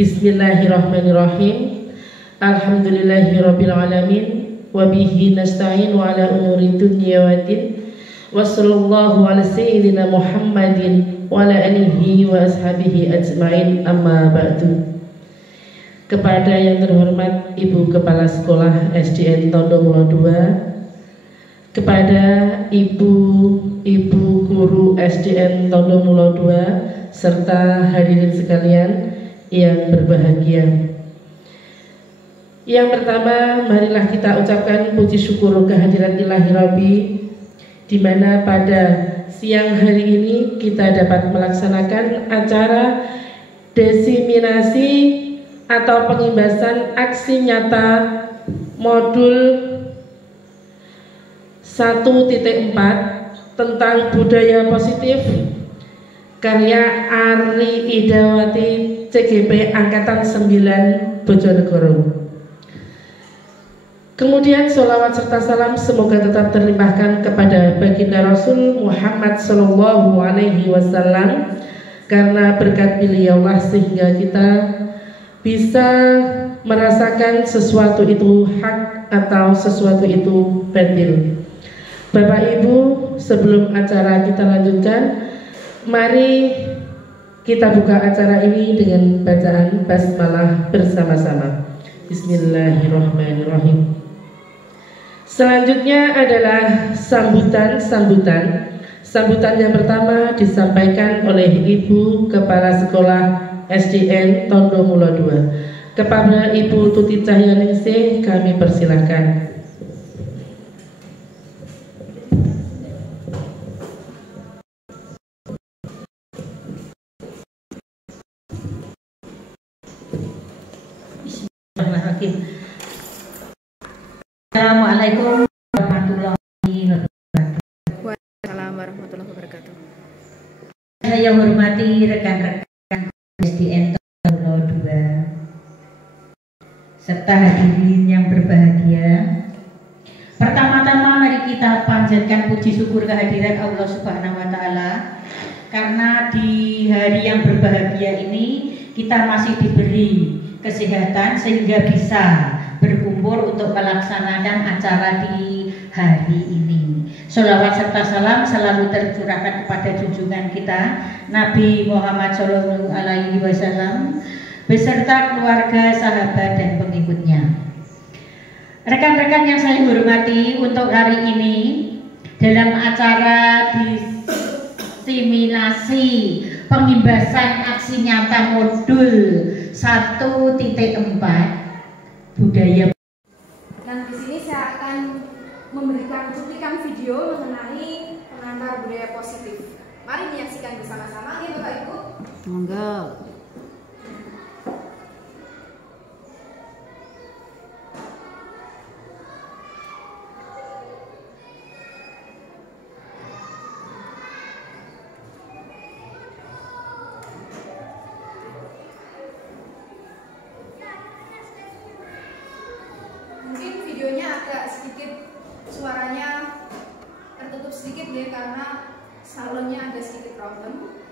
Bismillahirrahmanirrahim. Alhamdulillahirabbil alamin wa bihi nasta'in wa ala umuri dunya waddin. Wa sallallahu ala sayyidina Muhammadin wa ala alihi wa ashabihi ajmain, amma ba'du. Kepada yang terhormat Ibu Kepala Sekolah SDN Tondo Mulo II, kepada ibu guru SDN Tondo Mulo II, serta hadirin sekalian yang berbahagia. Yang pertama, marilah kita ucapkan puji syukur kehadirat Ilahi Rabbi, di mana pada siang hari ini kita dapat melaksanakan acara diseminasi atau pengimbasan aksi nyata modul 1.4 tentang budaya positif karya Ari Idawati CGP Angkatan 9 Bojonegoro. Kemudian sholawat serta salam semoga tetap terlimpahkan kepada baginda Rasul Muhammad Sallallahu Alaihi Wasallam, karena berkat beliaulah sehingga kita bisa merasakan sesuatu itu hak atau sesuatu itu batil. Bapak Ibu, sebelum acara kita lanjutkan, mari kita buka acara ini dengan bacaan basmalah bersama-sama. Bismillahirrahmanirrahim. Selanjutnya adalah sambutan yang pertama disampaikan oleh Ibu Kepala Sekolah SDN Tondo Mulo II. Kepada Ibu Tuti Cahyaningsih kami persilahkan. Assalamualaikum warahmatullahi wabarakatuh. Waalaikumsalam warahmatullahi wabarakatuh. Saya hormati rekan-rekan SDN Tondo II serta hadirin yang berbahagia. Pertama-tama mari kita panjatkan puji syukur kehadirat Allah Subhanahu wa taala, karena di hari yang berbahagia ini kita masih diberi kesehatan sehingga bisa berkumpul untuk melaksanakan acara di hari ini. Sholawat serta salam selalu tercurahkan kepada junjungan kita Nabi Muhammad Shallallahu Alaihi Wasallam beserta keluarga, sahabat dan pengikutnya. Rekan-rekan yang saya hormati, untuk hari ini dalam acara diseminasi pengimbasan aksi nyata modul 1.4 budaya. Dan di sini saya akan memberikan cuplikan video mengenai pengantar budaya positif. Mari menyaksikan bersama-sama ya Bapak Ibu. Monggo. Mungkin videonya agak sedikit suaranya tertutup sedikit ya, karena salonnya ada sedikit problem.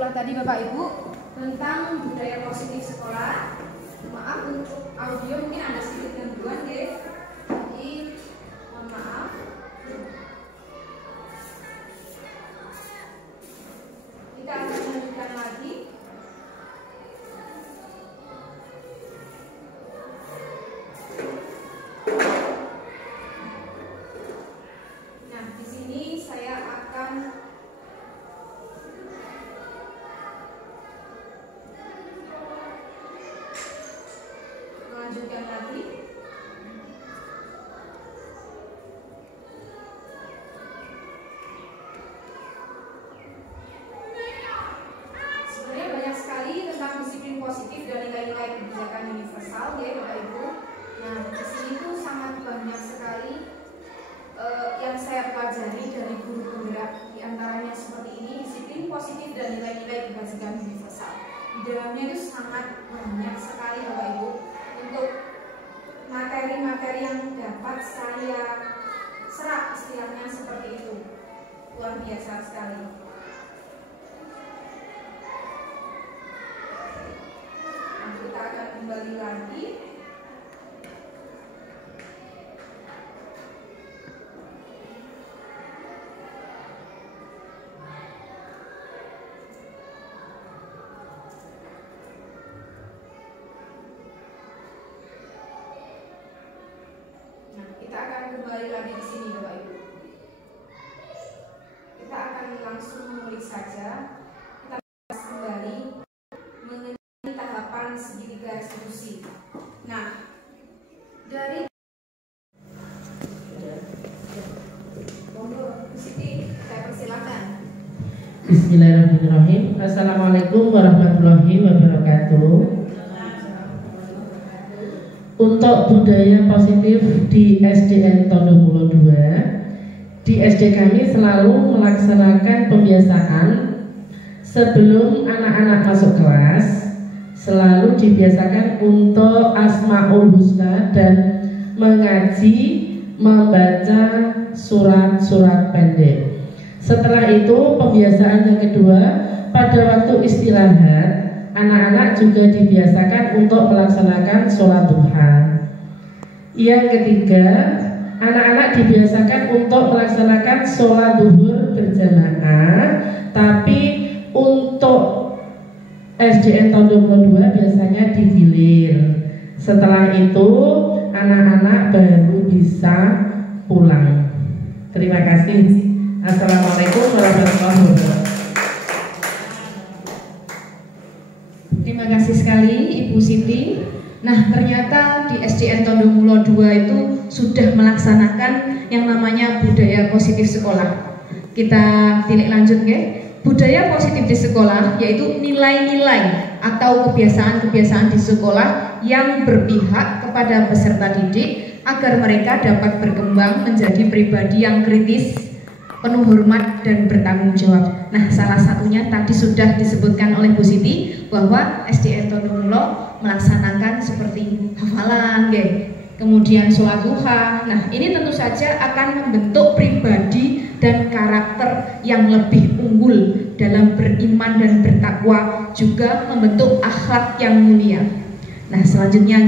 itulah tadi Bapak Ibu tentang budaya positif sekolah. Maaf untuk audio mungkin ada sedikit gangguan deh. Jadi mohon maaf. Kita akan lanjutkan lagi. Nah, di sini saya akan melanjutkan lagi. Sebenarnya banyak sekali tentang disiplin positif dan nilai-nilai kebijakan universal ya Bapak Ibu. Nah, di sini tuh sangat banyak sekali yang saya pelajari dari guru penggerak, di antaranya seperti ini, disiplin positif dan nilai-nilai kebajikan universal. Di dalamnya itu sangat banyak sekali Bapak Ibu untuk materi-materi yang dapat saya serap, istilahnya seperti itu. Luar biasa sekali. Nah, kita akan kembali lagi. Kita akan kembali lagi di sini Bapak Ibu. Kita akan langsung mengulik saja. Kita bahas kembali mengenai tahapan segitiga eksekusi. Nah, dari monggo Siti, saya persilakan. Bismillahirrahmanirrahim. Assalamualaikum warahmatullahi wabarakatuh. Untuk budaya positif di SDN Tondumulo 2, di SD kami selalu melaksanakan pembiasaan sebelum anak-anak masuk kelas. Selalu dibiasakan untuk Asmaul Husna dan mengaji, membaca surat-surat pendek. Setelah itu pembiasaan yang kedua, pada waktu istirahat anak-anak juga dibiasakan untuk melaksanakan sholat duha. Yang ketiga, anak-anak dibiasakan untuk melaksanakan sholat duhur berjamaah. Tapi untuk SDN Tondumulo 2 biasanya digilir. Setelah itu anak-anak baru bisa pulang. Terima kasih. Assalamualaikum warahmatullahi wabarakatuh. Terima kasih sekali Ibu Siti. Nah, ternyata di SDN Tondumulo 2 itu sudah melaksanakan yang namanya budaya positif sekolah. Kita tilik lanjut ya. Budaya positif di sekolah yaitu nilai-nilai atau kebiasaan-kebiasaan di sekolah yang berpihak kepada peserta didik agar mereka dapat berkembang menjadi pribadi yang kritis, penuh hormat dan bertanggung jawab. Nah, salah satunya tadi sudah disebutkan oleh Bu Siti bahwa SDN Tondumulo melaksanakan seperti hafalan, kemudian sholat duha. Nah, ini tentu saja akan membentuk pribadi dan karakter yang lebih unggul dalam beriman dan bertakwa, juga membentuk akhlak yang mulia. Nah, selanjutnya,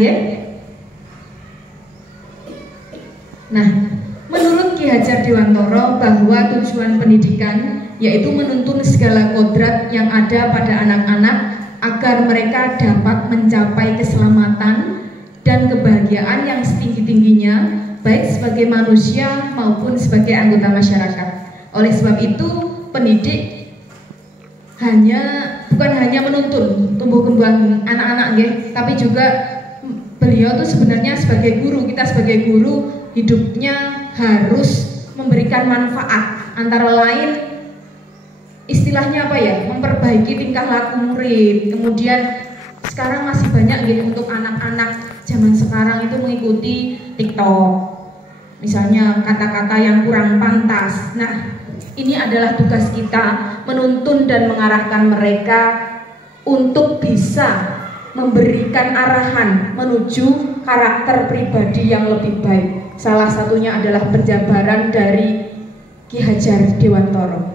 Nah, menurut Ki Hajar Dewantoro bahwa tujuan pendidikan yaitu menuntun segala kodrat yang ada pada anak-anak agar mereka dapat mencapai keselamatan dan kebahagiaan yang setinggi-tingginya, baik sebagai manusia maupun sebagai anggota masyarakat. Oleh sebab itu, pendidik bukan hanya menuntun tumbuh kembang anak-anak, tapi juga beliau itu sebenarnya sebagai guru. Kita sebagai guru hidupnya harus memberikan manfaat, antara lain istilahnya apa ya, memperbaiki tingkah laku murid. Kemudian sekarang masih banyak untuk anak-anak zaman sekarang itu mengikuti TikTok, misalnya kata-kata yang kurang pantas. Nah, ini adalah tugas kita menuntun dan mengarahkan mereka untuk bisa memberikan arahan menuju karakter pribadi yang lebih baik. Salah satunya adalah penjabaran dari Ki Hajar Dewantoro.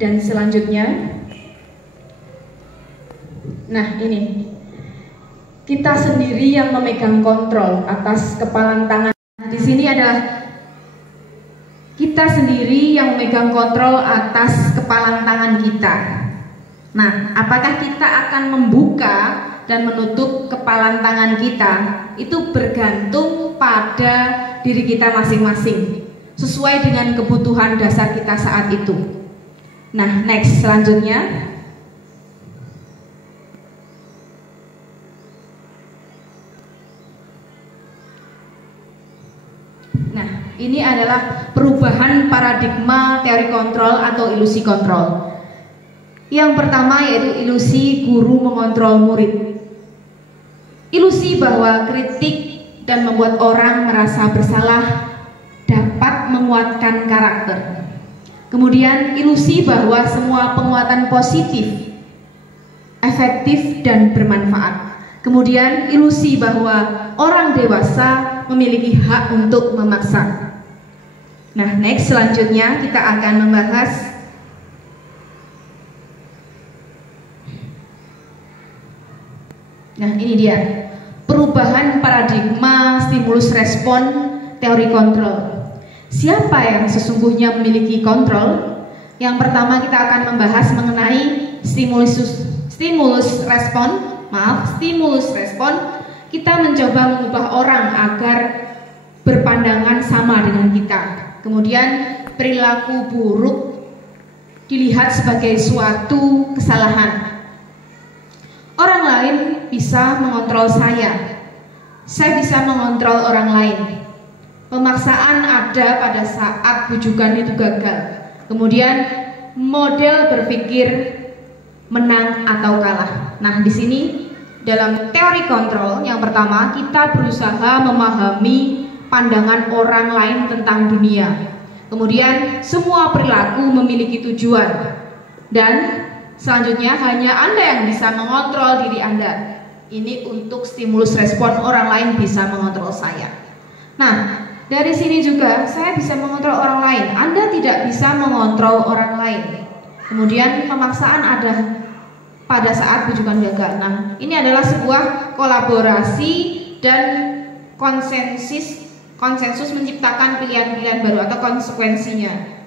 Dan selanjutnya, Nah, ini kita sendiri yang memegang kontrol atas kepalan tangan. Di sini adalah kita sendiri yang memegang kontrol atas kepalan tangan kita. Nah, apakah kita akan membuka dan menutup kepalan tangan kita? Itu bergantung pada diri kita masing-masing, sesuai dengan kebutuhan dasar kita saat itu. Nah, next, selanjutnya. Nah, ini adalah perubahan paradigma teori kontrol atau ilusi kontrol. Yang pertama yaitu ilusi guru mengontrol murid. Ilusi bahwa kritik dan membuat orang merasa bersalah dapat menguatkan karakter. Kemudian ilusi bahwa semua penguatan positif, efektif dan bermanfaat. Kemudian ilusi bahwa orang dewasa memiliki hak untuk memaksa. Nah, next, selanjutnya kita akan membahas ini dia perubahan paradigma stimulus respon teori kontrol. Siapa yang sesungguhnya memiliki kontrol? Yang pertama kita akan membahas mengenai stimulus respon. Kita mencoba mengubah orang agar berpandangan sama dengan kita. Kemudian perilaku buruk dilihat sebagai suatu kesalahan. Orang lain bisa mengontrol saya bisa mengontrol orang lain. Pemaksaan ada pada saat bujukan itu gagal. Kemudian model berpikir menang atau kalah. Nah, di sini dalam teori kontrol yang pertama kita berusaha memahami pandangan orang lain tentang dunia. Kemudian semua perilaku memiliki tujuan. Dan selanjutnya hanya Anda yang bisa mengontrol diri Anda. Ini untuk stimulus respon, orang lain bisa mengontrol saya. Nah, dari sini juga saya bisa mengontrol orang lain. Anda tidak bisa mengontrol orang lain. Kemudian pemaksaan ada pada saat bujukan gagal. Nah, ini adalah sebuah kolaborasi dan konsensus menciptakan pilihan-pilihan baru atau konsekuensinya.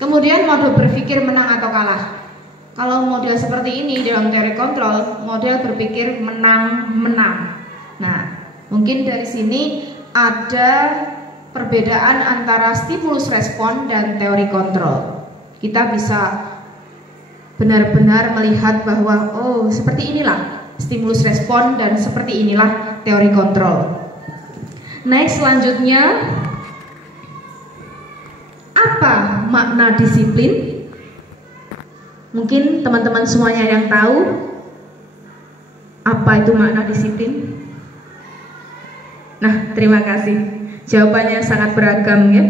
Kemudian model berpikir menang atau kalah. Kalau model seperti ini dalam teori kontrol, model berpikir menang-menang. Nah, mungkin dari sini ada perbedaan antara stimulus respon dan teori kontrol. Kita bisa benar-benar melihat bahwa seperti inilah stimulus respon dan seperti inilah teori kontrol. Next, selanjutnya, apa makna disiplin? Mungkin teman-teman semuanya yang tahu apa itu makna disiplin? Nah, terima kasih. Jawabannya sangat beragam ya.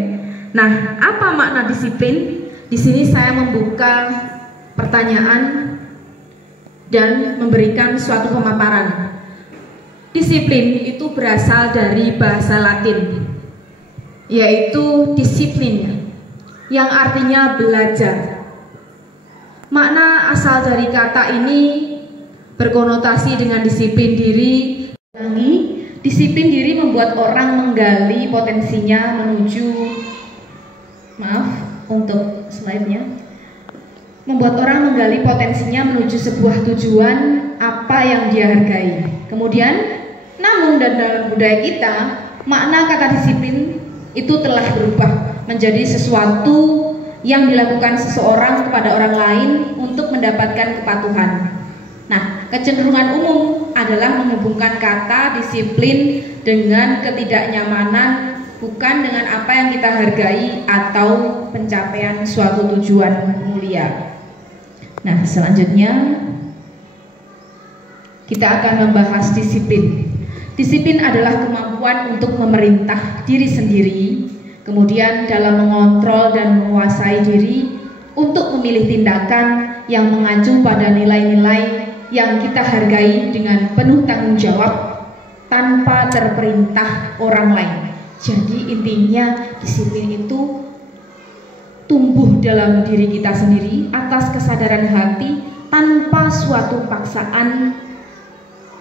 Nah, apa makna disiplin? Di sini saya membuka pertanyaan dan memberikan suatu pemaparan. Disiplin itu berasal dari bahasa Latin, yaitu disiplin, yang artinya belajar. Makna asal dari kata ini berkonotasi dengan disiplin diri. Disiplin diri membuat orang menggali potensinya menuju, untuk slide-nya, membuat orang menggali potensinya menuju sebuah tujuan apa yang dia hargai. Kemudian, namun dalam budaya kita, makna kata disiplin itu telah berubah menjadi sesuatu yang dilakukan seseorang kepada orang lain untuk mendapatkan kepatuhan. Nah, kecenderungan umum adalah menghubungkan kata disiplin dengan ketidaknyamanan, bukan dengan apa yang kita hargai atau pencapaian suatu tujuan mulia. Nah, selanjutnya kita akan membahas disiplin. Disiplin adalah kemampuan untuk memerintah diri sendiri, kemudian dalam mengontrol dan menguasai diri untuk memilih tindakan yang mengacu pada nilai-nilai yang kita hargai dengan penuh tanggung jawab tanpa terperintah orang lain. Jadi intinya disiplin itu tumbuh dalam diri kita sendiri atas kesadaran hati tanpa suatu paksaan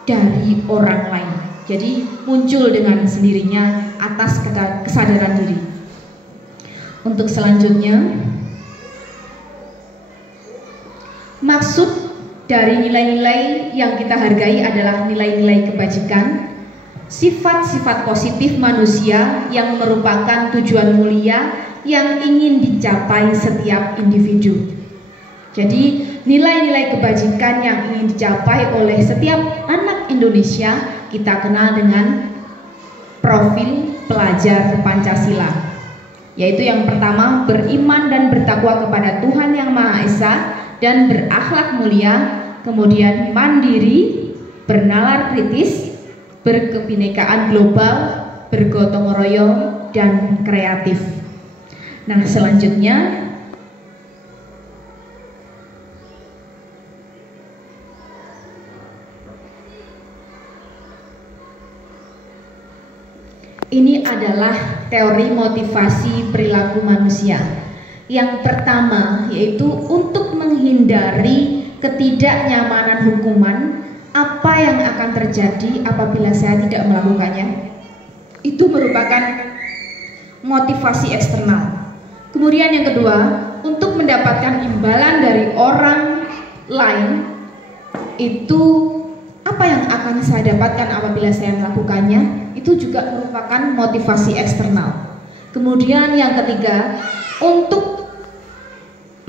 dari orang lain. Jadi muncul dengan sendirinya atas kesadaran diri. Untuk selanjutnya, maksud dari nilai-nilai yang kita hargai adalah nilai-nilai kebajikan, sifat-sifat positif manusia yang merupakan tujuan mulia yang ingin dicapai setiap individu. Jadi nilai-nilai kebajikan yang ingin dicapai oleh setiap anak Indonesia kita kenal dengan profil pelajar Pancasila, yaitu yang pertama, beriman dan bertakwa kepada Tuhan Yang Maha Esa dan berakhlak mulia, kemudian mandiri, bernalar kritis, berkebinekaan global, bergotong royong, dan kreatif. Nah, selanjutnya ini adalah teori motivasi perilaku manusia. Yang pertama yaitu untuk menghindari ketidaknyamanan hukuman, apa yang akan terjadi apabila saya tidak melakukannya. Itu merupakan motivasi eksternal. Kemudian yang kedua, untuk mendapatkan imbalan dari orang lain, itu apa yang akan saya dapatkan apabila saya melakukannya, itu juga merupakan motivasi eksternal. Kemudian yang ketiga, untuk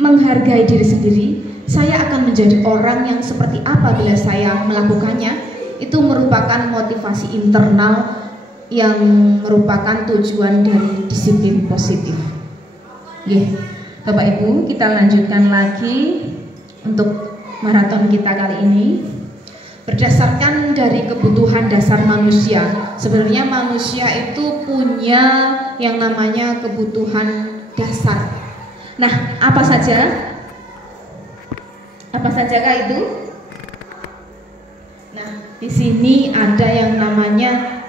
menghargai diri sendiri, saya akan menjadi orang yang seperti apa bila saya melakukannya, itu merupakan motivasi internal yang merupakan tujuan dari disiplin positif. Bapak Ibu, kita lanjutkan lagi untuk maraton kita kali ini. Berdasarkan dari kebutuhan dasar manusia, sebenarnya manusia itu punya yang namanya kebutuhan dasar. Nah, apa saja? Apa sajakah itu? Nah, di sini ada yang namanya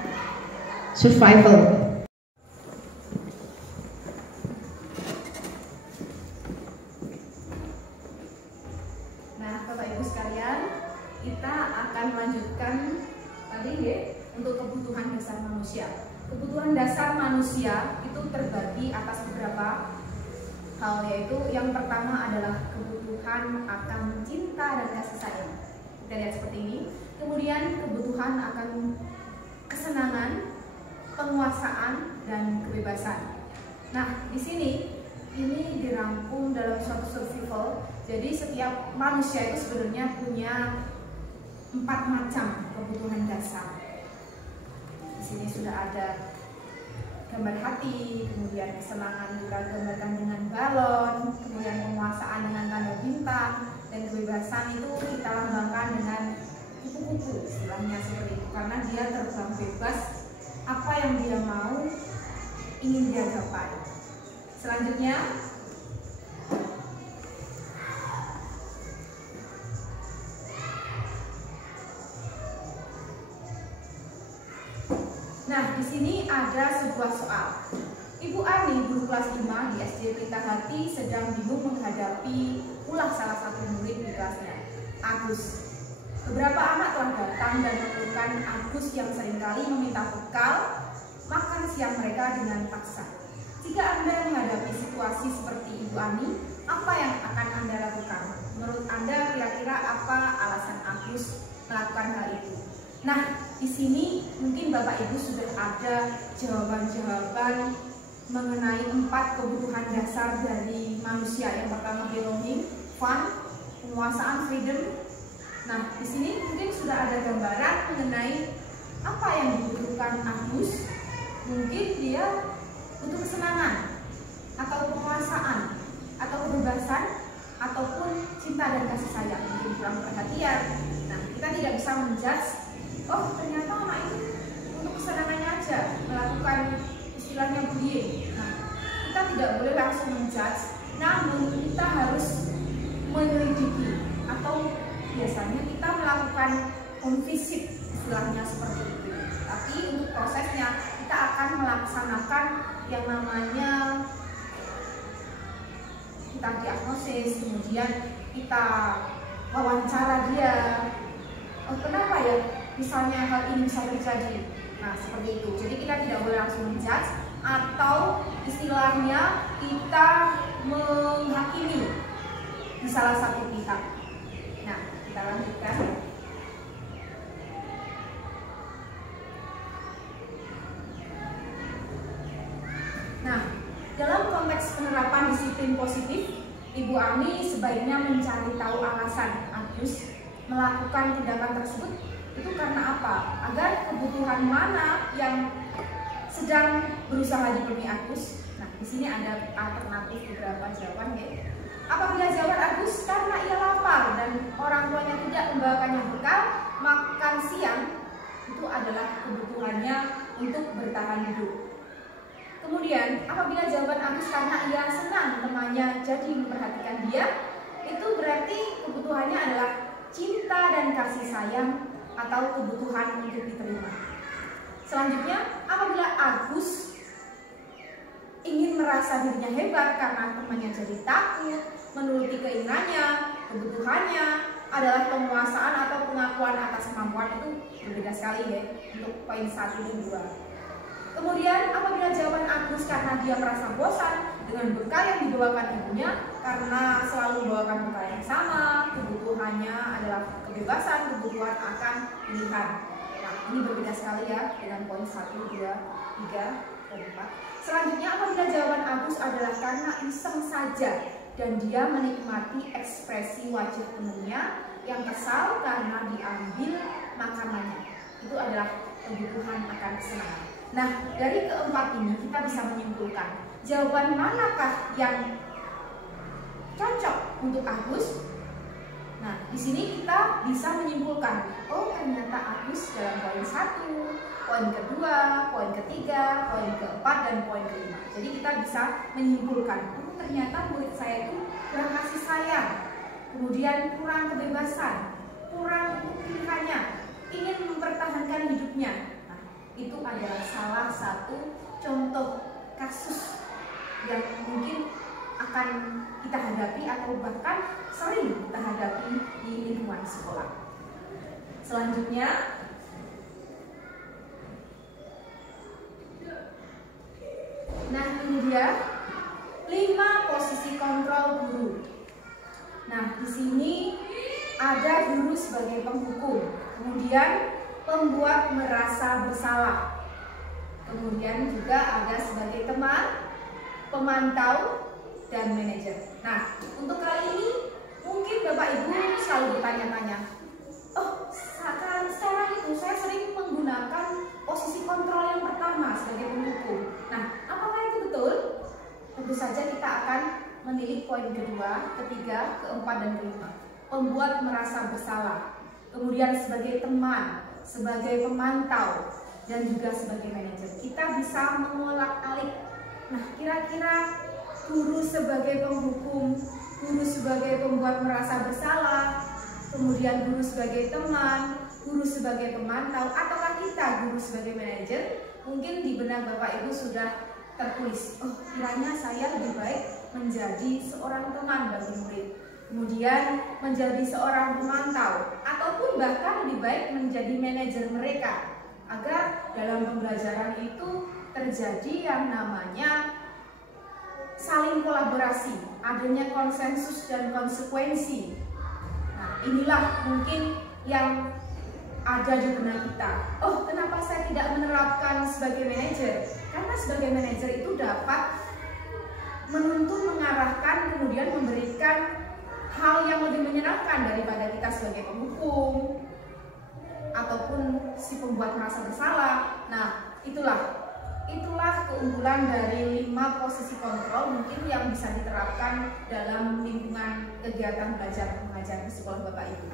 survival. Nah, Bapak Ibu sekalian, kita akan melanjutkan tadi ya, untuk kebutuhan dasar manusia. Kebutuhan dasar manusia itu terbagi atas beberapa hal, yaitu yang pertama adalah kebutuhan akan cinta dan kasih sayang. Kita lihat seperti ini. Kemudian kebutuhan akan kesenangan, penguasaan, dan kebebasan. Nah, di sini ini dirangkum dalam suatu survival. Jadi setiap manusia itu sebenarnya punya 4 macam kebutuhan dasar. Di sini sudah ada gambar hati, kemudian kesenangan kita gambarkan dengan balon, kemudian penguasaan dengan tanda bintang, dan kebebasan itu kita lambangkan dengan kupu-kupu, istilahnya seperti itu, karena dia terbang bebas, apa yang dia mau ingin dia gapai. Selanjutnya, nah, di sini ada sebuah soal. Ibu Ani, guru kelas 5 di SD Pelita Hati, sedang bingung menghadapi ulah salah satu murid di kelasnya, Agus. Beberapa anak telah datang dan mengeluhkan Agus yang seringkali meminta bekal makan siang mereka dengan paksa. Jika Anda menghadapi situasi seperti Ibu Ani, apa yang akan Anda lakukan? Menurut Anda kira-kira apa alasan Agus melakukan hal itu? Nah, di sini mungkin Bapak Ibu sudah ada jawaban-jawaban mengenai 4 kebutuhan dasar dari manusia. Yang pertama belonging, fun, penguasaan, freedom. Nah, di sini mungkin sudah ada gambaran mengenai apa yang dibutuhkan Agus. Mungkin dia butuh kesenangan, atau penguasaan, atau kebebasan, ataupun cinta dan kasih sayang, mungkin kurang perhatian. Nah, kita tidak bisa menjudge, oh ternyata anak ini untuk kesenangannya aja melakukan istilahnya bullying. Nah, kita tidak boleh langsung menjudge, namun kita harus menyelidiki, atau biasanya kita melakukan home visit, istilahnya seperti itu. Tapi untuk prosesnya kita akan melaksanakan yang namanya kita diagnosis, kemudian kita wawancara dia. Oh, kenapa ya misalnya hal ini bisa terjadi. Nah, seperti itu. Jadi kita tidak boleh langsung menjudge atau istilahnya kita menghakimi di salah satu pihak. Nah, kita lanjutkan. Nah, dalam konteks penerapan disiplin positif, Ibu Ani sebaiknya mencari tahu alasan Agus melakukan tindakan tersebut itu karena apa? Agar kebutuhan mana yang sedang berusaha dipenuhi Agus. Nah, di sini ada alternatif beberapa jawaban ya. Apabila jawaban Agus karena ia lapar dan orang tuanya tidak membawakannya bekal makan siang, itu adalah kebutuhannya untuk bertahan hidup. Kemudian, apabila jawaban Agus karena ia senang temannya jadi memperhatikan dia, itu berarti kebutuhannya adalah cinta dan kasih sayang atau kebutuhan untuk diterima. Selanjutnya, apabila Agus ingin merasa dirinya hebat karena temannya jadi takut, menuruti keinginannya, kebutuhannya adalah penguasaan atau pengakuan atas kemampuan, itu berbeda sekali ya untuk poin 1 dan 2. Kemudian apabila jawaban Agus karena dia merasa bosan dengan bekal yang dibawakan ibunya karena selalu membawakan bekal yang sama, kebutuhannya adalah kebebasan, kebutuhan akan pilihan. Nah, ini berbeda sekali ya dengan poin 1, 2, 3, dan 4. Selanjutnya apabila jawaban Agus adalah karena iseng saja dan dia menikmati ekspresi wajah temannya yang kesal karena diambil makanannya, itu adalah kebutuhan akan kesenangan. Nah, dari keempat ini kita bisa menyimpulkan jawaban manakah yang cocok untuk Agus. Nah, di sini kita bisa menyimpulkan, oh ternyata Agus dalam poin 1, poin kedua, poin ketiga, poin keempat, dan poin kelima. Jadi kita bisa menyimpulkan, oh ternyata murid saya itu kurang kasih sayang, kemudian kurang kebebasan, kurang pilihannya, ingin mempertahankan hidupnya. Nah, itu adalah salah satu contoh kasus yang mungkin akan kita hadapi atau bahkan sering kita hadapi di lingkungan sekolah. Selanjutnya, nah ini dia 5 posisi kontrol guru. Nah, di sini ada guru sebagai penghukum, kemudian pembuat merasa bersalah, kemudian juga ada sebagai teman, pemantau, dan manajer. Nah, untuk kali ini mungkin Bapak Ibu selalu bertanya-tanya, oh sekarang itu saya sering menggunakan posisi kontrol yang pertama sebagai penghukum. Nah, apakah itu betul? Tentu saja kita akan menilik poin kedua, ketiga, keempat, dan kelima. Pembuat merasa bersalah, kemudian sebagai teman, sebagai pemantau, dan juga sebagai manajer. Kita bisa mengolak-alik. Nah, kira-kira guru sebagai penghukum, guru sebagai pembuat merasa bersalah, kemudian guru sebagai teman, guru sebagai pemantau, ataukah kita guru sebagai manajer? Mungkin di benak Bapak Ibu sudah tertulis, oh kiranya saya lebih baik menjadi seorang teman bagi murid, kemudian menjadi seorang pemantau, ataupun bahkan lebih baik menjadi manajer mereka, agar dalam pembelajaran itu terjadi yang namanya saling kolaborasi, adanya konsensus dan konsekuensi. Nah, inilah mungkin yang ada di benak kita. Oh, kenapa saya tidak menerapkan sebagai manajer? Karena sebagai manajer itu dapat menuntun, mengarahkan, kemudian memberikan hal yang lebih menyenangkan daripada kita sebagai penghukum ataupun si pembuat merasa bersalah. Nah, itulah keunggulan dari 5 posisi kontrol mungkin yang bisa diterapkan dalam lingkungan kegiatan belajar mengajar di sekolah Bapak Ibu.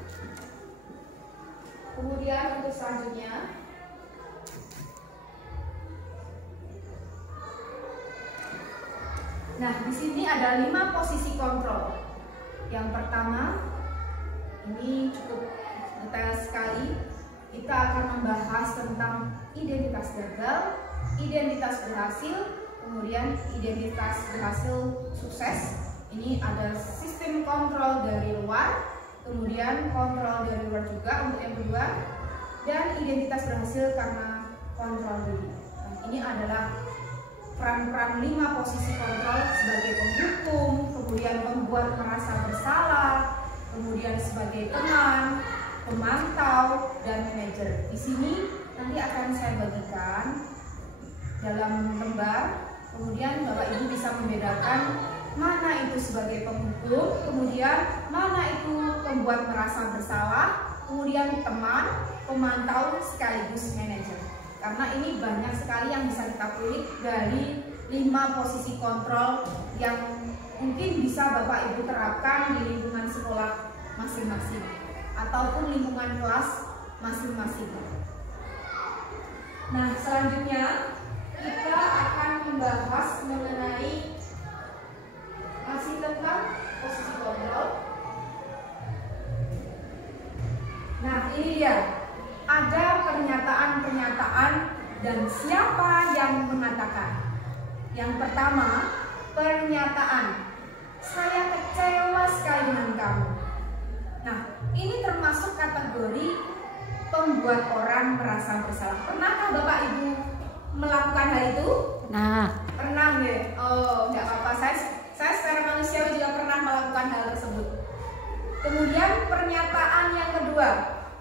Kemudian untuk selanjutnya, nah di sini ada 5 posisi kontrol. Yang pertama, ini cukup detail sekali. Kita akan membahas tentang identitas gagal, identitas berhasil, kemudian identitas berhasil sukses. Ini ada sistem kontrol dari luar, kemudian kontrol dari luar juga untuk yang kedua. dan identitas berhasil karena kontrol diri. Nah, ini adalah peran-peran 5 posisi kontrol sebagai penghukum, kemudian pembuat merasa bersalah, kemudian sebagai teman, pemantau, dan manajer. Di sini nanti akan saya bagikan dalam lembar, kemudian Bapak Ibu bisa membedakan mana itu sebagai penghukum, kemudian mana itu pembuat merasa bersalah, kemudian teman, pemantau, sekaligus manajer. Karena ini banyak sekali yang bisa kita kulik dari 5 posisi kontrol yang mungkin bisa Bapak Ibu terapkan di lingkungan sekolah masing-masing ataupun lingkungan kelas masing-masing. Nah, selanjutnya kita akan membahas mengenai masih tentang posisi kontrol. Nah, ini dia. Ada pernyataan-pernyataan dan siapa yang mengatakan. Yang pertama, pernyataan. Saya kecewa sekali dengan kamu. Nah, ini termasuk kategori pembuat orang merasa bersalah. Pernahkah Bapak Ibu melakukan hal itu? Nah, Pernah ya? Oh, nggak apa-apa. Saya secara manusiawi juga pernah melakukan hal tersebut. Kemudian pernyataan yang kedua,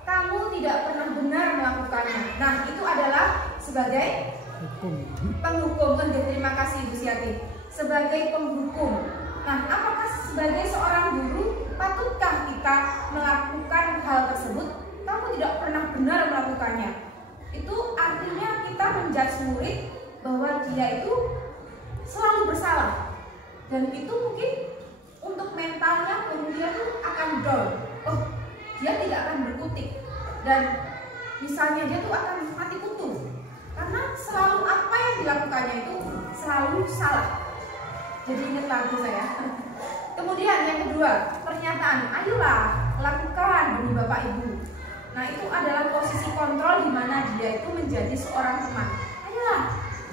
kamu tidak pernah benar melakukannya. Nah, itu adalah sebagai penghukum. Terima kasih Ibu Siati. Sebagai penghukum. Nah, apakah sebagai seorang guru patutkah kita melakukan hal tersebut? Kamu tidak pernah benar melakukannya. Itu artinya kita menjudge murid bahwa dia itu selalu bersalah. Dan itu mungkin untuk mentalnya kemudian tuh akan down. Oh, dia tidak akan berkutik. Dan misalnya dia tuh akan mati kutu. Karena selalu apa yang dilakukannya itu selalu salah. Jadi ingat lagu saya. Kemudian yang kedua, pernyataan, ayolah lakukan demi Bapak Ibu. Nah, itu adalah posisi kontrol di mana dia itu menjadi seorang teman. Ayolah,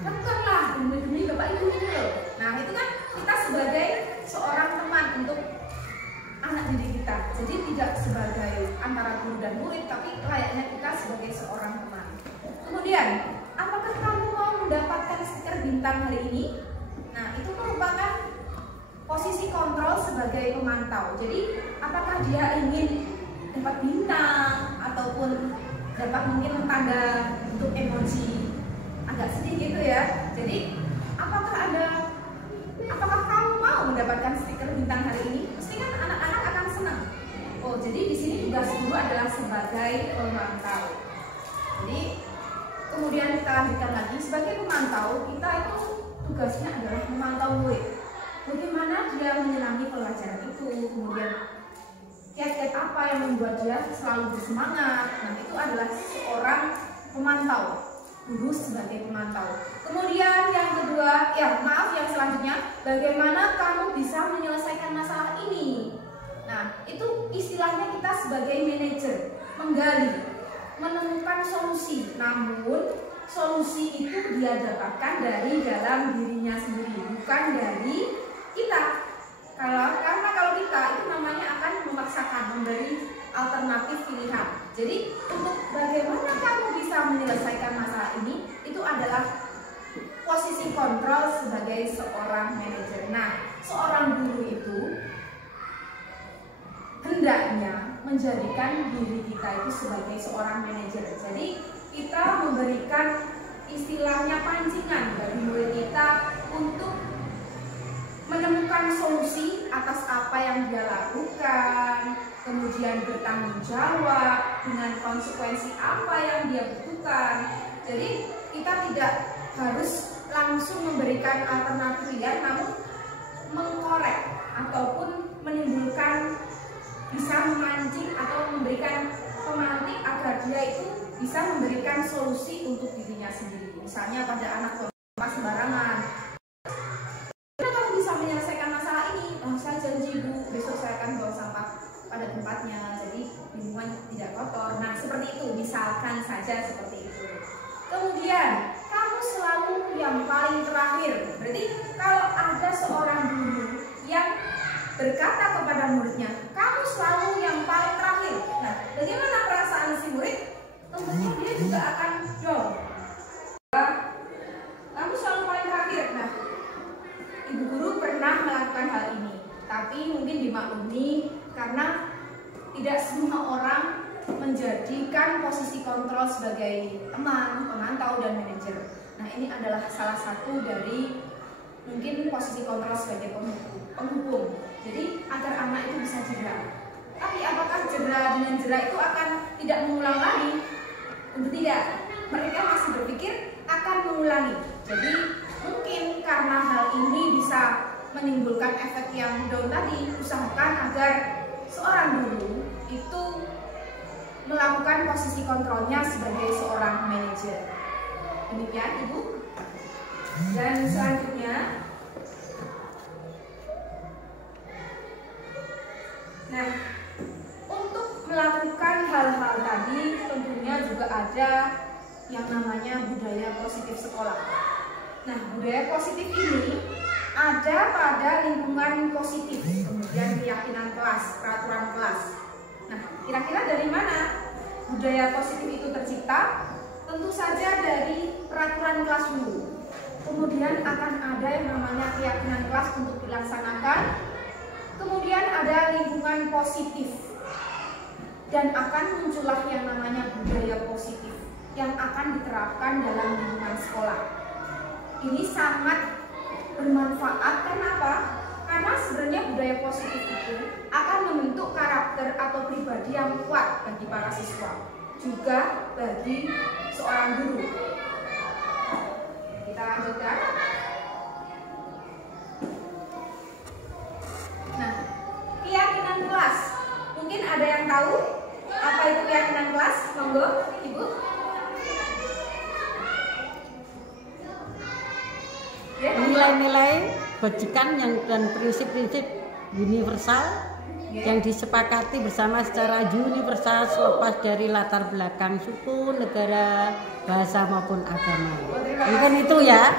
lakukanlah demi Bapak Ibu ini loh. Nah, itu kan kita sebagai seorang teman untuk anak didik kita. Jadi tidak sebagai antara guru dan murid, tapi layaknya kita sebagai seorang teman. Kemudian, apakah kamu mau mendapatkan stiker bintang hari ini? Nah, itu merupakan posisi kontrol sebagai pemantau. Jadi, apakah dia ingin dapat bintang ataupun dapat mungkin tanda untuk emoji agak sedih gitu ya. Jadi, apakah kamu mau mendapatkan stiker bintang hari ini? Pasti kan anak-anak akan senang. Oh, jadi di sini tugas guru adalah sebagai pemantau. Jadi, kemudian kita lanjutkan lagi sebagai pemantau, kita itu tugasnya adalah memantau murid. Bagaimana dia menyenangi pelajaran itu, kemudian kiat-kiat apa yang membuat dia selalu bersemangat. Nah, itu adalah seorang pemantau, guru sebagai pemantau. Kemudian yang kedua, yang selanjutnya, bagaimana kamu bisa menyelesaikan masalah ini. Nah, itu istilahnya kita sebagai manajer, menggali, menemukan solusi. Namun, solusi itu dia dapatkan dari dalam dirinya sendiri, bukan dari kita. Karena kalau kita itu namanya akan memaksakan, memberi alternatif pilihan. Jadi untuk bagaimana kamu bisa menyelesaikan masalah ini, itu adalah posisi kontrol sebagai seorang manajer. Nah, seorang guru itu hendaknya menjadikan diri kita itu sebagai seorang manajer. Jadi kita memberikan istilahnya pancingan bagi murid kita untuk menemukan solusi atas apa yang dia lakukan, kemudian bertanggung jawab dengan konsekuensi apa yang dia butuhkan. Jadi kita tidak harus langsung memberikan alternatif pilihan, namun mengkorek ataupun menimbulkan, bisa memancing atau memberikan pemantik agar dia itu bisa memberikan solusi untuk dirinya sendiri. Misalnya pada anak sampah sembarangan. Menyelesaikan masalah ini, saya janji Bu, besok saya akan bawa sampah pada tempatnya, jadi lingkungan tidak kotor. Nah, seperti itu, misalkan saja seperti itu. Kemudian, kamu selalu yang paling terakhir. Berarti kalau ada seorang guru yang berkata kepada muridnya, kamu selalu yang paling terakhir. Nah, bagaimana perasaan si murid? Tentunya tidak semua orang menjadikan posisi kontrol sebagai teman, pemantau, dan manajer. Nah, ini adalah salah satu dari mungkin posisi kontrol sebagai penghubung. Jadi agar anak itu bisa jera. Tapi apakah dengan jera itu akan tidak mengulang lagi? Tentu tidak. Mereka masih berpikir akan mengulangi. Jadi mungkin karena hal ini bisa menimbulkan efek yang down tadi, usahakan agar seorang guru itu melakukan posisi kontrolnya sebagai seorang manajer. Demikian Ibu. Dan selanjutnya, nah, untuk melakukan hal-hal tadi tentunya juga ada yang namanya budaya positif sekolah. Nah, budaya positif ini ada pada lingkungan positif, kemudian keyakinan kelas, peraturan kelas. Nah, kira-kira dari mana budaya positif itu tercipta? Tentu saja dari peraturan kelas dulu. Kemudian akan ada yang namanya keyakinan kelas untuk dilaksanakan. Kemudian ada lingkungan positif. Dan akan muncullah yang namanya budaya positif yang akan diterapkan dalam lingkungan sekolah. Ini sangat bermanfaat. Kenapa? Karena sebenarnya budaya positif itu akan membentuk karakter atau pribadi yang kuat bagi para siswa, juga bagi seorang guru. Kita lanjutkan. Nah, keyakinan kelas. Mungkin ada yang tahu apa itu keyakinan kelas? Monggo, Ibu. Nilai-nilai kebajikan dan prinsip-prinsip universal yang disepakati bersama secara universal selepas dari latar belakang suku, negara, bahasa maupun agama. Mungkin itu ya.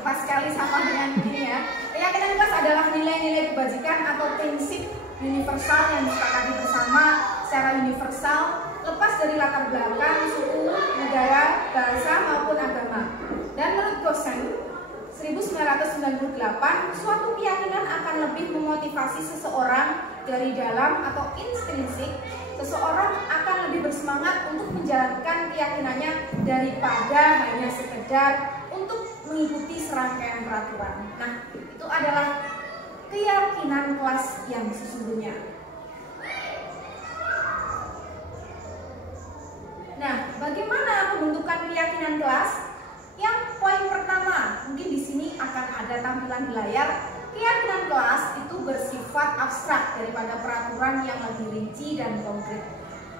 Pas sekali sama dengan ini ya. Keyakinan kelas adalah nilai-nilai kebajikan atau prinsip universal yang disepakati bersama secara universal lepas dari latar belakang suku, negara, bahasa maupun agama. Dan menurut Gosen 1998, suatu keyakinan akan lebih memotivasi seseorang dari dalam atau intrinsik. Seseorang akan lebih bersemangat untuk menjalankan keyakinannya daripada hanya sekedar untuk mengikuti serangkaian peraturan. Nah, itu adalah keyakinan kelas yang sesungguhnya. Nah, bagaimana pembentukan keyakinan kelas? Yang poin pertama, mungkin di sini akan ada tampilan di layar. Keyakinan kelas itu bersifat abstrak daripada peraturan yang lebih rinci dan konkret.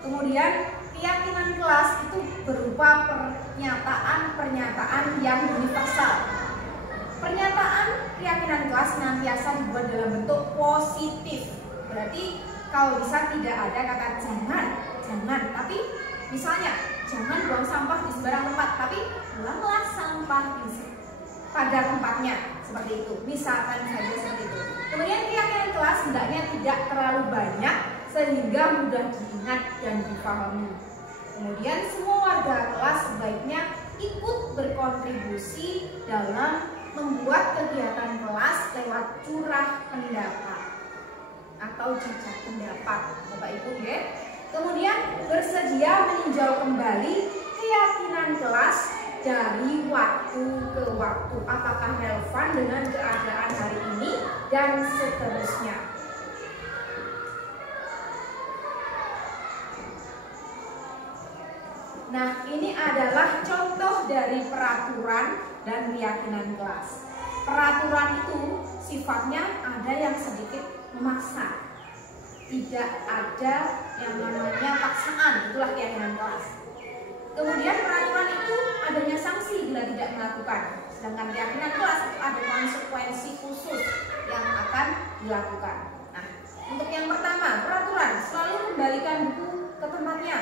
Kemudian, keyakinan kelas itu berupa pernyataan-pernyataan yang universal. Pernyataan keyakinan kelas senantiasa dibuat dalam bentuk positif. Berarti kalau bisa tidak ada kata jangan, tapi misalnya jangan buang sampah di sembarang tempat, tapi buanglah sampah pada tempatnya, seperti itu. Misalkan saja seperti itu. Kemudian keyakinan kelas hendaknya tidak terlalu banyak sehingga mudah diingat dan dipahami. Kemudian semua warga kelas sebaiknya ikut berkontribusi dalam membuat kegiatan kelas lewat curah pendapat atau jejak pendapat, Bapak Ibu ya. Kemudian bersedia meninjau kembali keyakinan kelas dari waktu ke waktu, apakah relevan dengan keadaan hari ini dan seterusnya. Nah, ini adalah contoh dari peraturan dan keyakinan kelas. Peraturan itu sifatnya ada yang sedikit memaksa. Tidak ada yang namanya paksaan, itulah keyakinan kelas. Kemudian peraturan itu adanya sanksi bila tidak melakukan. Sedangkan keyakinan kelas itu ada konsekuensi khusus yang akan dilakukan. Nah, untuk yang pertama, peraturan selalu kembalikan buku ke tempatnya.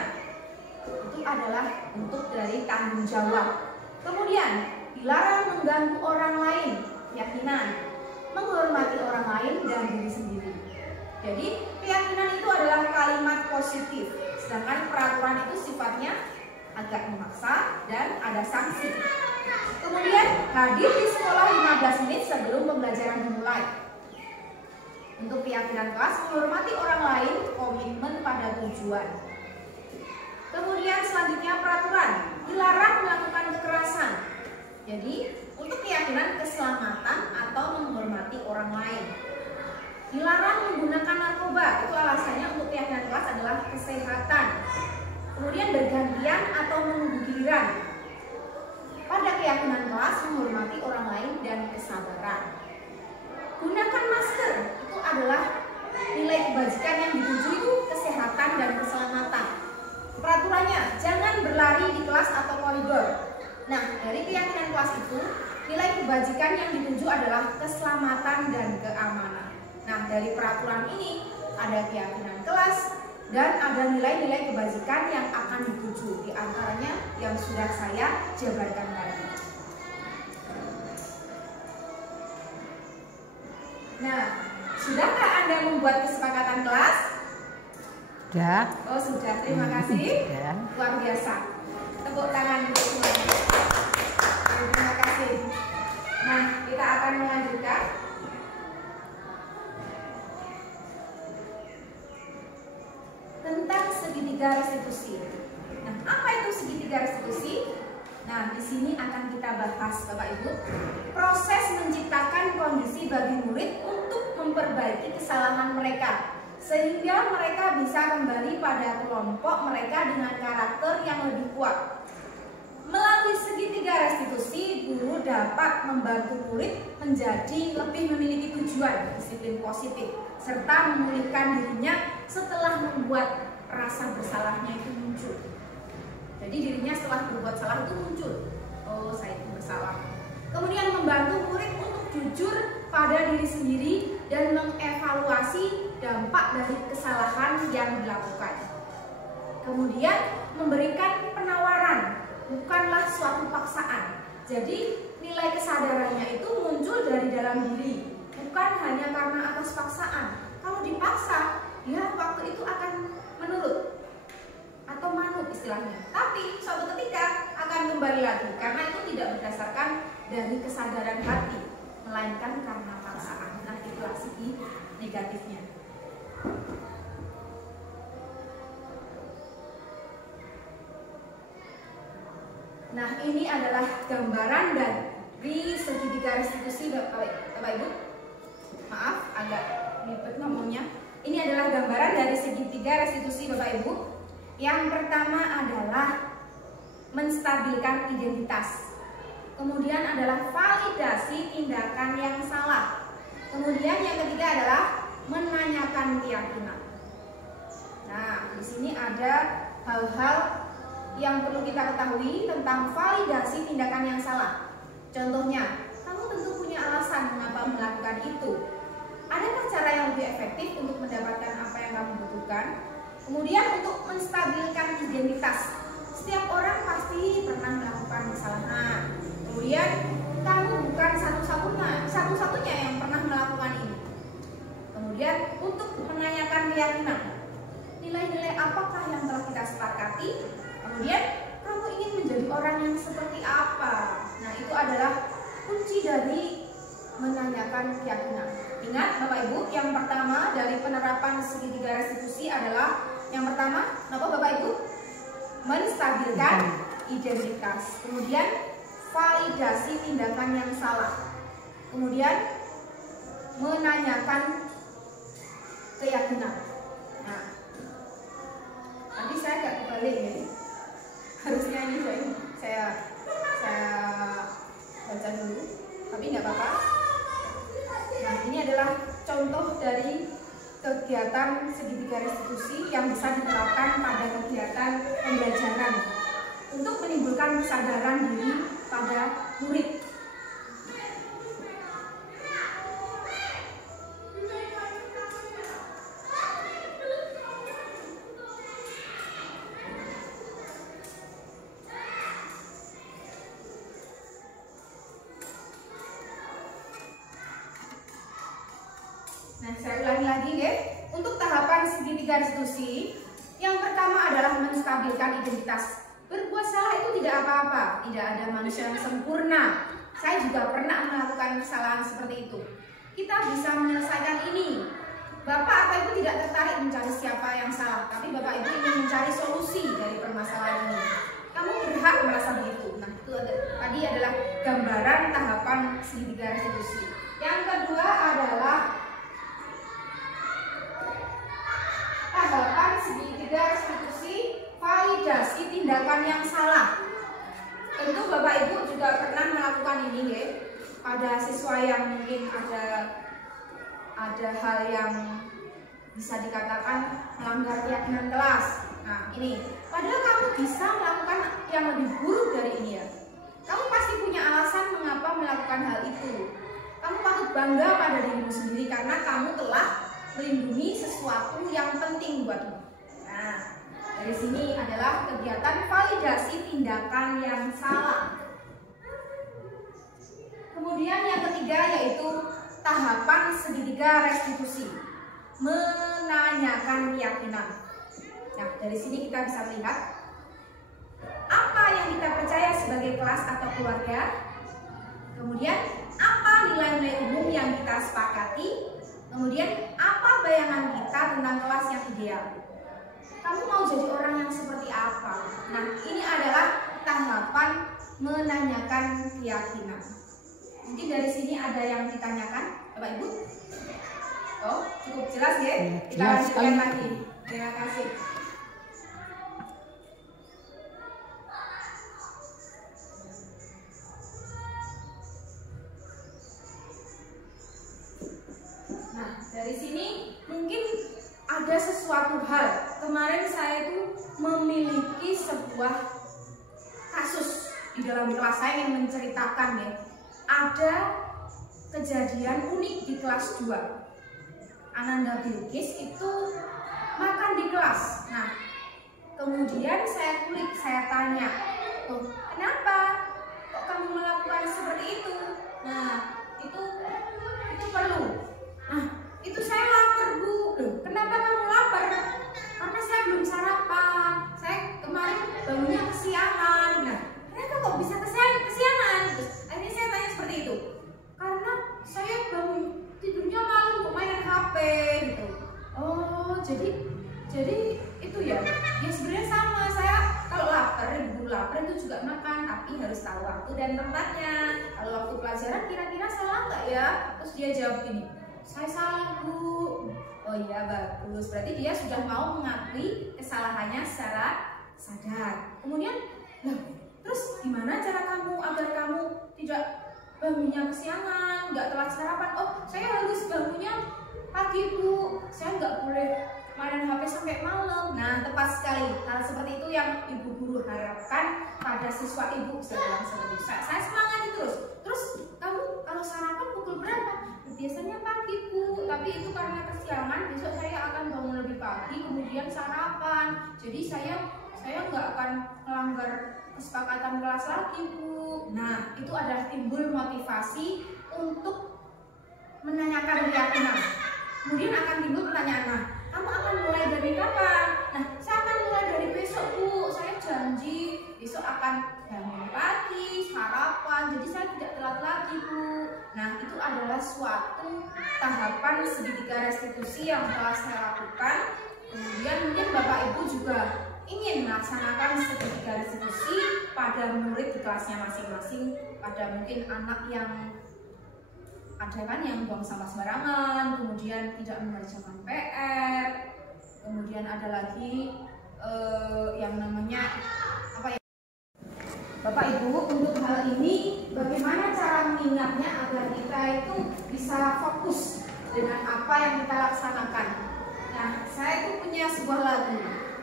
Itu adalah bentuk dari tanggung jawab. Kemudian, dilarang mengganggu orang lain, keyakinan, menghormati orang lain dan diri sendiri. Jadi keyakinan itu adalah kalimat positif, sedangkan peraturan itu sifatnya agak memaksa dan ada sanksi. Kemudian hadir di sekolah 15 menit sebelum pembelajaran dimulai. Untuk keyakinan kelas, menghormati orang lain, komitmen tujuan. Kemudian selanjutnya peraturan, dilarang melakukan kekerasan. Jadi untuk keyakinan keselamatan atau menghormati orang lain. Dilarang menggunakan narkoba, itu alasannya untuk keyakinan kelas adalah kesehatan. Kemudian bergantian atau menunggu giliran. Pada keyakinan kelas menghormati orang lain dan kesabaran. Gunakan masker, itu adalah nilai kebajikan yang dituju itu kesehatan dan keselamatan. Peraturannya, jangan berlari di kelas atau koridor. Nah, dari keyakinan kelas itu, nilai kebajikan yang dituju adalah keselamatan dan keamanan. Nah, dari peraturan ini, ada keyakinan kelas dan ada nilai-nilai kebajikan yang akan dituju. Di antaranya yang sudah saya jabarkan tadi. Nah, sudahkah Anda membuat kesepakatan kelas? Sudah. Oh, sudah. Terima kasih. Sudah. Luar biasa. Tepuk tangan untuk semuanya. Terima kasih. Nah, kita akan melanjutkan. Tentang segitiga restitusi. Nah, apa itu segitiga restitusi? Nah, di sini akan kita bahas, Bapak Ibu, proses menciptakan kondisi bagi murid untuk memperbaiki kesalahan mereka, sehingga mereka bisa kembali pada kelompok mereka dengan karakter yang lebih kuat. Melalui segitiga restitusi, guru dapat membantu murid menjadi lebih memiliki tujuan disiplin positif, serta memulihkan dirinya setelah membuat rasa bersalahnya itu muncul. Jadi dirinya setelah berbuat salah itu muncul, oh saya itu bersalah. Kemudian membantu murid untuk jujur pada diri sendiri dan mengevaluasi dampak dari kesalahan yang dilakukan. Kemudian memberikan penawaran, bukanlah suatu paksaan. Jadi nilai kesadarannya itu muncul dari dalam diri, bukan hanya karena atas paksaan. Kalau dipaksa, ya waktu itu akan menurut atau manut istilahnya. Tapi suatu ketika akan kembali lagi, karena itu tidak berdasarkan dari kesadaran hati, melainkan karena paksaan. Nah, itulah segi negatifnya. Nah, ini adalah gambaran dari segitiga restitusi, Bapak Ibu. Maaf, agak ribet ngomongnya. Ini adalah gambaran dari segitiga restitusi, Bapak Ibu. Yang pertama adalah menstabilkan identitas. Kemudian adalah validasi tindakan yang salah. Kemudian yang ketiga adalah menanyakan keyakinan. Nah, di sini ada hal-hal yang perlu kita ketahui tentang validasi tindakan yang salah. Contohnya, kamu tentu punya alasan mengapa melakukan itu. Adakah cara yang lebih efektif untuk mendapatkan apa yang kamu butuhkan? Kemudian untuk menstabilkan identitas. Setiap orang pasti pernah melakukan kesalahan. Kemudian kamu bukan satu-satunya yang pernah melakukan ini. Kemudian untuk menanyakan keyakinan. Nilai-nilai apakah yang telah kita sepakati? Kemudian kamu ingin menjadi orang yang seperti apa? Nah, itu adalah kunci dari menanyakan keyakinan. Ingat Bapak Ibu, yang pertama dari penerapan segitiga restitusi adalah yang pertama, apa Bapak Ibu? Menstabilkan identitas. Kemudian validasi tindakan yang salah. Kemudian menanyakan keyakinan. Nah, tadi saya agak kebalik ya. Harusnya ini saya baca dulu, tapi nggak apa-apa. Nah, ini adalah contoh dari kegiatan segitiga restitusi yang bisa diterapkan pada kegiatan pembelajaran untuk menimbulkan kesadaran diri pada murid. Nah, saya ulangi lagi deh. Untuk tahapan segitiga restitusi, yang pertama adalah menstabilkan identitas. Berbuat salah itu tidak apa-apa, tidak ada manusia yang sempurna. Saya juga pernah melakukan kesalahan seperti itu. Kita bisa menyelesaikan ini. Bapak atau Ibu tidak tertarik mencari siapa yang salah. tapi Bapak Ibu ingin mencari solusi dari permasalahan ini. Kamu berhak merasa begitu. Nah, itu tadi adalah gambaran tahapan segitiga restitusi. Yang kedua adalah tahapan segitiga restitusi validasi tindakan yang salah. Tentu Bapak Ibu juga pernah melakukan ini ya, pada siswa yang mungkin ada hal yang bisa dikatakan melanggar keyakinan kelas. Nah ini, padahal kamu bisa melakukan yang lebih buruk dari ini ya. Kamu pasti punya alasan mengapa melakukan hal itu. Kamu patut bangga pada dirimu sendiri karena kamu telah melindungi sesuatu yang penting buatmu. Nah, dari sini adalah kegiatan validasi tindakan yang salah. Kemudian yang ketiga yaitu tahapan segitiga restitusi, menanyakan keyakinan. Nah, dari sini kita bisa melihat apa yang kita percaya sebagai kelas atau keluarga. Kemudian apa nilai-nilai umum yang kita sepakati. Kemudian apa bayangan kita tentang kelas yang ideal. Kamu mau jadi orang yang seperti apa? Nah, ini adalah tahapan menanyakan keyakinan. Mungkin dari sini ada yang ditanyakan, Bapak Ibu? Oh, cukup jelas ya? Kita lanjutkan lagi. Terima kasih. Nah, dari sini mungkin ada sesuatu hal. Kemarin saya itu memiliki sebuah kasus di dalam kelas. Saya ingin menceritakan ya. Ada kejadian unik di kelas 2. Ananda Bilqis itu makan di kelas. Nah, kemudian saya kulik, saya tanya, "Oh, kenapa kok kamu melakukan seperti itu?" Nah, itu perlu. Nah, itu saya lapar, Bu. Loh, kenapa kamu lapar? Karena saya belum sarapan. Saya kemarin bangunnya kesiangan. Nah, kenapa kok bisa kesiangan? Terus akhirnya saya tanya seperti itu. Karena saya bangun tidurnya malam, kok main HP gitu. Oh, jadi itu ya. Ya sebenarnya sama. Saya kalau lapar, ibu lapar itu juga makan, tapi harus tahu waktu dan tempatnya. Kalau waktu pelajaran kira-kira salah nggak ya? Terus dia jawab gini, "Saya salah, Bu." Oh iya, bagus. Berarti dia sudah mau mengakui kesalahannya secara sadar. Kemudian, nah, terus gimana cara kamu agar kamu tidak bangunnya kesiangan, nggak telat sarapan? Oh, saya harus bangunnya pagi, Bu. Saya nggak boleh main HP sampai malam. Nah, tepat sekali. Hal seperti itu yang ibu guru harapkan pada siswa ibu. Saya bilang seperti itu. Saya semangati terus. Terus kamu kalau sarapan pukul berapa? Biasanya pagi, Bu. Tapi itu karena kesiangan. Besok saya akan bangun lebih pagi, kemudian sarapan. Jadi saya nggak akan melanggar kesepakatan kelas lagi, Bu. Nah, itu adalah timbul motivasi untuk menanyakan keyakinan. Kemudian akan timbul pertanyaan, nah, kamu akan mulai dari kapan? Nah, saya akan mulai dari besok, Bu. Saya janji besok akan bangun pagi, sarapan. Jadi saya tidak telat lagi, Bu. Nah, itu adalah suatu tahapan segitiga restitusi yang telah saya lakukan. Kemudian mungkin Bapak Ibu juga ingin melaksanakan segitiga restitusi pada murid di kelasnya masing-masing, pada mungkin anak yang ada kan yang buang sampah sembarangan, kemudian tidak mengerjakan PR, kemudian ada lagi yang namanya apa ya? Bapak Ibu, untuk hal ini bagaimana cara mengingatnya agar kita itu bisa fokus dengan apa yang kita laksanakan? Nah, saya itu punya sebuah lagu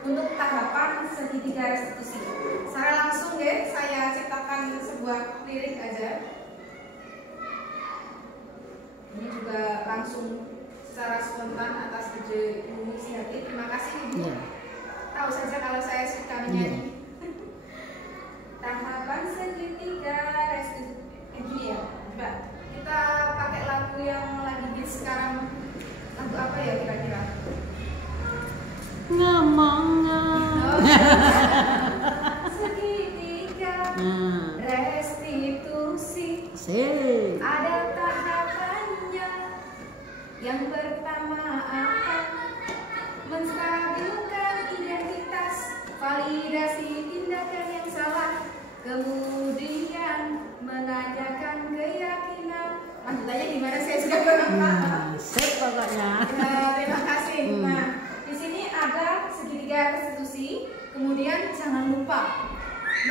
untuk tahapan segitiga restitusi. Saya langsung ya, saya ciptakan sebuah lirik aja. Ini juga langsung secara spontan atas ide Ibu Muksihati. Terima kasih, Ibu. Tahu saja kalau saya suka menyanyi. Tahapan segitiga restitusi. Gini ya, coba kita pakai lagu yang lagi hits sekarang. Lagu apa ya kira-kira? Ngomongnya segitiga restitusi. Ada tahapannya. Yang pertama akan menstabilkan kemudian menanyakan keyakinan. Lanjutannya gimana, saya sudah kurang paham. Sip pokoknya. Nah, terima kasih. Nah, di sini ada segitiga restitusi. Kemudian jangan lupa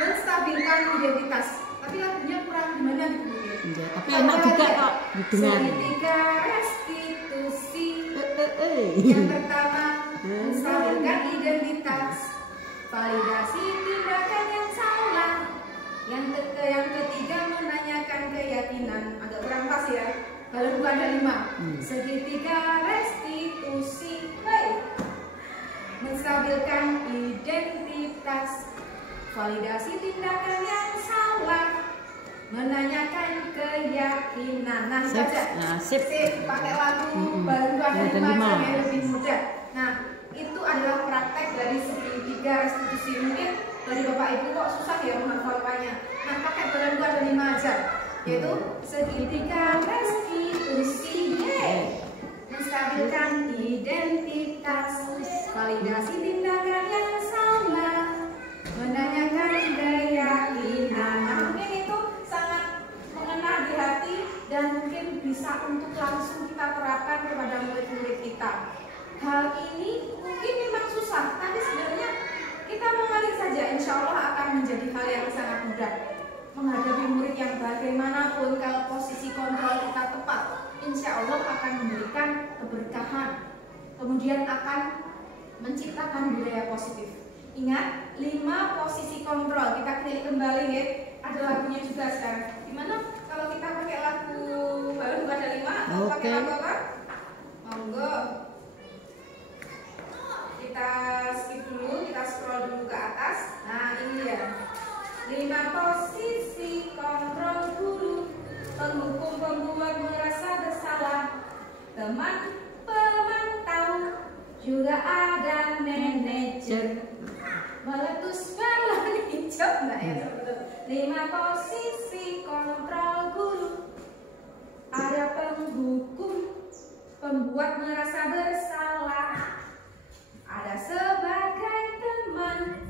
menstabilkan identitas. Tapi lagunya kurang gimana gitu ya. Tapi enak juga kok didengar. Segitiga restitusi. Yang pertama, menstabilkan identitas. Validasi tindakan yang salah. Yang ketiga, menanyakan keyakinan. Agak kurang pas ya. Kalau bukan ada 5. Segitiga restitusi. Menstabilkan identitas. Validasi tindakan yang salah. Menanyakan keyakinan. Nah, baca. Nah, sip. Pakai lagu baru ada 5 yang lebih mudah. Nah, itu adalah praktek dari segitiga restitusi. Mungkin dari Bapak Ibu kok susah ya menghafalkannya. Nah, pakai baru ada 5 aja. Yaitu segitiga restitusi. Menstabilkan identitas. Validasi tindakan yang salah. Menanyakan keyakinan. Nah, mungkin itu sangat mengena di hati dan mungkin bisa untuk langsung kita terapkan kepada murid-murid kita. Hal ini mungkin memang susah, tapi sebenarnya kita mengalir saja, insya Allah akan menjadi hal yang sangat mudah. Menghadapi murid yang bagaimanapun, kalau posisi kontrol kita tepat, insya Allah akan memberikan keberkahan. Kemudian akan menciptakan budaya positif. Ingat, 5 posisi kontrol. Kita klik kembali ya. Ada lagunya juga sekarang. Gimana kalau kita pakai lagu baru ada 5 atau pakai lagu apa? Monggo. Kita skip dulu, kita scroll dulu ke atas. Nah, ini ya. 5 posisi kontrol guru. Penghukum, pembuat merasa bersalah. Teman pemantau, juga ada manajer. Meletus balon hijau, enggak ya? 5 posisi kontrol guru. Ada penghukum, pembuat merasa bersalah. Ada sebagai teman,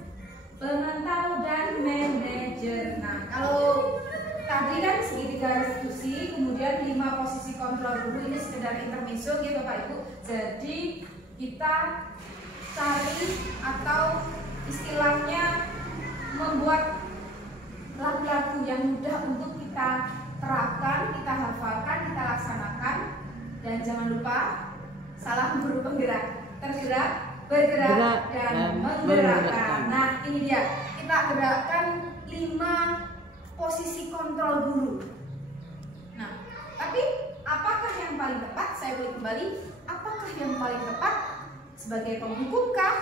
pemantau dan manajer. Nah, kalau tadi kan segitiga restitusi, kemudian 5 posisi kontrol guru, ini sekedar intermezzo ya Bapak Ibu. Jadi kita cari atau istilahnya membuat lagu-lagu yang mudah untuk kita terapkan, kita hafalkan, kita laksanakan. Dan jangan lupa salah guru penggerak, tergerak, bergerak, dan menggerakkan. Nah, ini dia, kita gerakkan 5 posisi kontrol guru. Nah, tapi apakah yang paling tepat? Saya ulang kembali, apakah yang paling tepat? Sebagai penghukumkah?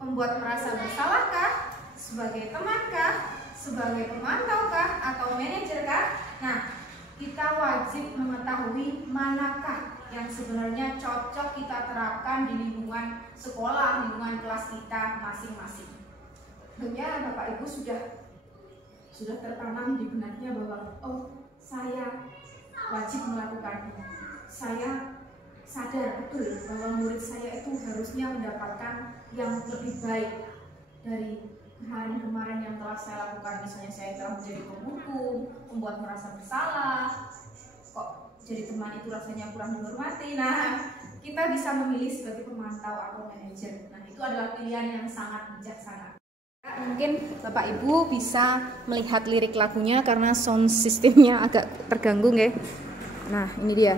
Membuat merasa bersalahkah? Sebagai temankah? Sebagai pemantaukah? Atau manajerkah? Nah, kita wajib mengetahui manakah yang sebenarnya cocok kita terapkan di lingkungan sekolah, lingkungan kelas kita masing-masing. Tentunya Bapak Ibu sudah tertanam di benaknya bahwa oh, saya wajib melakukannya. Saya sadar betul bahwa murid saya itu harusnya mendapatkan yang lebih baik dari kemarin yang telah saya lakukan. Misalnya saya telah menjadi penghukum, membuat merasa bersalah, kok jadi teman itu rasanya kurang dihormati. Nah, kita bisa memilih sebagai pemantau atau manajer. Nah, itu adalah pilihan yang sangat bijaksana. Mungkin Bapak Ibu bisa melihat lirik lagunya karena sound sistemnya agak terganggu ya. Nah, ini dia.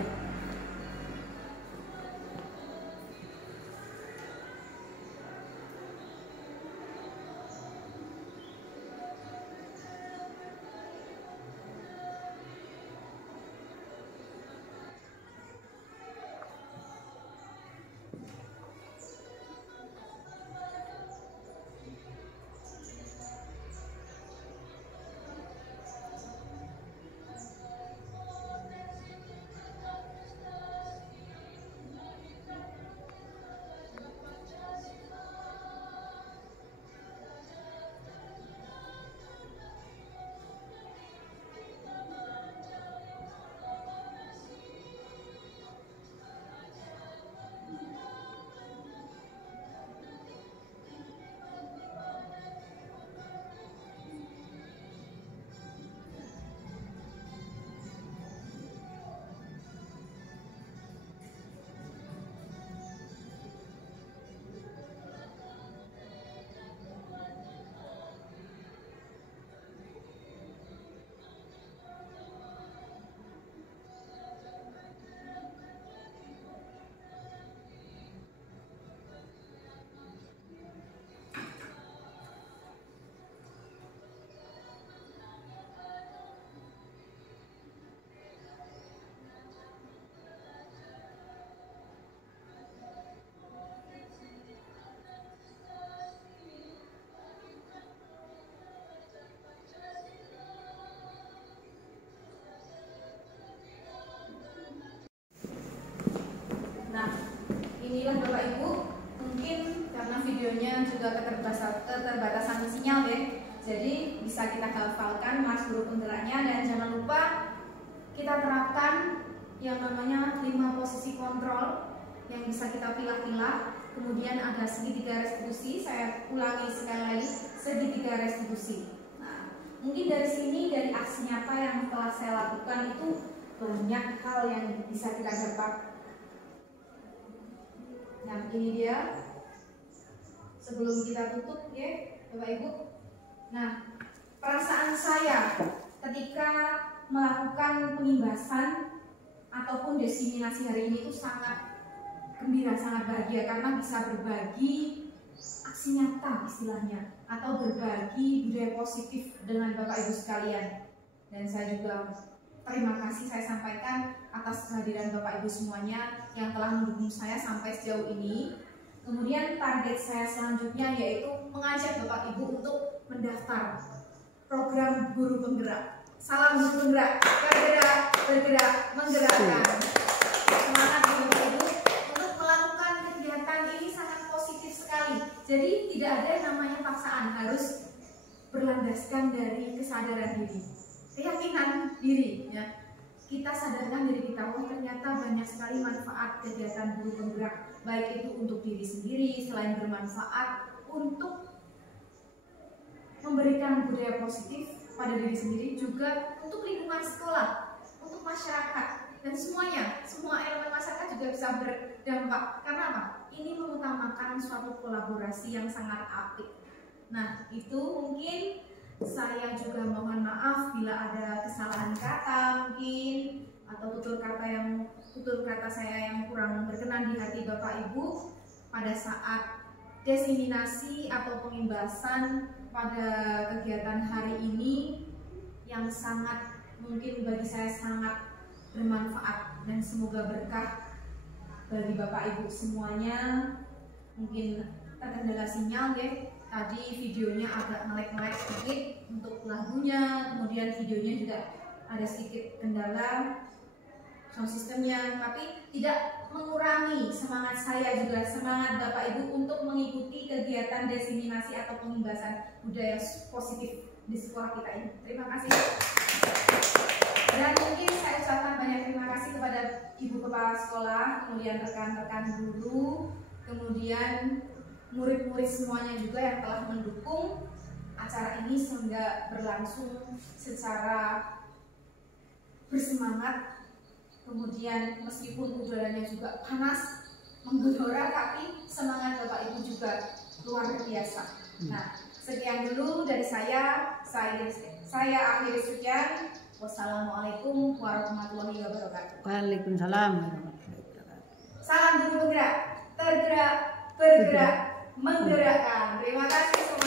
videonya juga keterbatasan sinyal ya. Jadi bisa kita hafalkan mas guru penggeraknya, dan jangan lupa kita terapkan yang namanya 5 posisi kontrol yang bisa kita pilah-pilah. Kemudian ada segitiga restitusi, saya ulangi sekali lagi, segitiga restitusi. Nah, mungkin dari sini, dari aksi nyata yang telah saya lakukan itu banyak hal yang bisa kita dapat. Nah, ini dia. Sebelum kita tutup ya, Bapak Ibu. Nah, perasaan saya ketika melakukan pengimbasan ataupun desiminasi hari ini itu sangat gembira, sangat bahagia karena bisa berbagi aksi nyata istilahnya, atau berbagi budaya positif dengan Bapak Ibu sekalian. Dan saya juga terima kasih saya sampaikan atas kehadiran Bapak Ibu semuanya yang telah mendukung saya sampai sejauh ini. Kemudian target saya selanjutnya yaitu mengajak Bapak Ibu untuk mendaftar program guru penggerak. Salam guru penggerak, bergerak, bergerak, menggerakkan. Semangat Bapak Ibu untuk melakukan kegiatan ini, sangat positif sekali. Jadi tidak ada yang namanya paksaan, harus berlandaskan dari kesadaran diri, keyakinan diri ya. Kita sadarkan diri kita, oh ternyata banyak sekali manfaat kegiatan guru penggerak, baik itu untuk diri sendiri, selain bermanfaat untuk memberikan budaya positif pada diri sendiri, juga untuk lingkungan sekolah, untuk masyarakat, dan semuanya, semua elemen masyarakat juga bisa berdampak. Karena apa? Ini mengutamakan suatu kolaborasi yang sangat apik. Nah, itu mungkin saya juga mohon maaf bila ada kesalahan kata mungkin, atau tutur kata saya yang kurang berkenan di hati Bapak Ibu pada saat desiminasi atau pengimbasan pada kegiatan hari ini yang sangat mungkin bagi saya sangat bermanfaat dan semoga berkah bagi Bapak Ibu semuanya. Mungkin terkendala sinyal ya, tadi videonya agak ngelek-ngelek sedikit untuk lagunya, kemudian videonya juga ada sedikit kendala sound systemnya, tapi tidak mengurangi semangat saya juga, semangat Bapak Ibu untuk mengikuti kegiatan desiminasi atau pengimbasan budaya positif di sekolah kita ini. Terima kasih. Dan mungkin saya ucapkan banyak terima kasih kepada Ibu Kepala Sekolah, kemudian rekan-rekan guru, kemudian murid-murid semuanya juga yang telah mendukung acara ini sehingga berlangsung secara bersemangat. Kemudian meskipun udaranya juga panas menggelora, tapi semangat Bapak Ibu juga luar biasa. Nah, sekian dulu dari saya akhiri sekian. Wassalamualaikum warahmatullahi wabarakatuh. Waalaikumsalam warahmatullahi wabarakatuh. Salam guru penggerak, tergerak, bergerak, menggerakkan. Terima kasih semua.